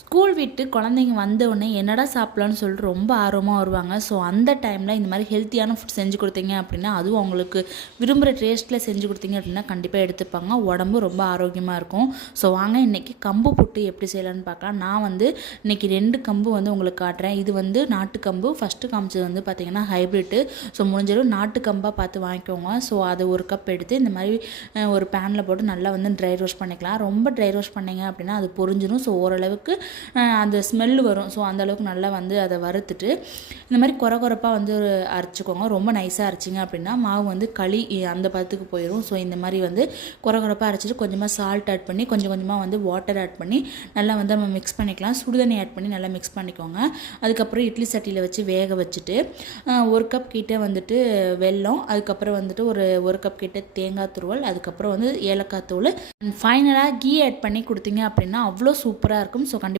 School விட்டு குழந்தைங்க வந்தவுடனே என்னடா சாப்பிட்லான்னு சொல்லிட்டு ரொம்ப ஆர்வமாக வருவாங்க. ஸோ அந்த டைமில் இந்த மாதிரி ஹெல்த்தியான ஃபுட் செஞ்சு கொடுத்தீங்க அப்படின்னா, அதுவும் அவங்களுக்கு விரும்புகிற டேஸ்ட்டில் செஞ்சு கொடுத்தீங்க அப்படின்னா கண்டிப்பாக எடுத்துப்பாங்க. உடம்பு ரொம்ப ஆரோக்கியமாக இருக்கும். ஸோ வாங்க இன்றைக்கி கம்பு புட்டு எப்படி செய்யலான்னு பார்க்கலாம். நான் வந்து இன்றைக்கி 2 கம்பு வந்து உங்களுக்கு காட்டுறேன். இது வந்து நாட்டு கம்பு. ஃபஸ்ட்டு காமிச்சது வந்து பார்த்திங்கன்னா ஹைப்ரிட்டு. ஸோ முடிஞ்சளவு நாட்டு கம்பாக பார்த்து வாங்கிக்கோங்க. ஸோ அது 1 கப் எடுத்து இந்த மாதிரி ஒரு பேனில் போட்டு நல்லா வந்து ட்ரை ரோஸ்ட் பண்ணிக்கலாம். ரொம்ப ட்ரை ரோஸ்ட் பண்ணிங்க அப்படின்னா அது பொரிஞ்சிடும். ஸோ ஓரளவுக்கு அந்த ஸ்மெல்லு வரும். ஸோ அந்தளவுக்கு நல்லா வந்து அதை வறுத்துட்டு இந்த மாதிரி கொரப்பாக வந்து அரைச்சிக்கோங்க. ரொம்ப நைஸாக அரைச்சிங்க அப்படின்னா மாவு வந்து களி அந்த பதத்துக்கு போயிடும். ஸோ இந்த மாதிரி வந்து கொரப்பாக அரைச்சிட்டு கொஞ்சமாக சால்ட் ஆட் பண்ணி கொஞ்சம் கொஞ்சமாக வந்து வாட்டர் ஆட் பண்ணி நல்லா வந்து நம்ம மிக்ஸ் பண்ணிக்கலாம். சுடுதண்ணி ஆட் பண்ணி நல்லா மிக்ஸ் பண்ணிக்கோங்க. அதுக்கப்புறம் இட்லி சட்டியில் வச்சு வேக வச்சுட்டு 1 கப் கிட்ட வந்துட்டு வெல்லம், அதுக்கப்புறம் வந்துட்டு ஒரு கப் கிட்ட தேங்காய் துருவல், அதுக்கப்புறம் வந்து ஏலக்காய் தூள், ஃபைனலாக கீ ஆட் பண்ணி கொடுத்தீங்க அப்படின்னா அவ்வளோ சூப்பராக இருக்கும். ஸோ கண்டிப்பாக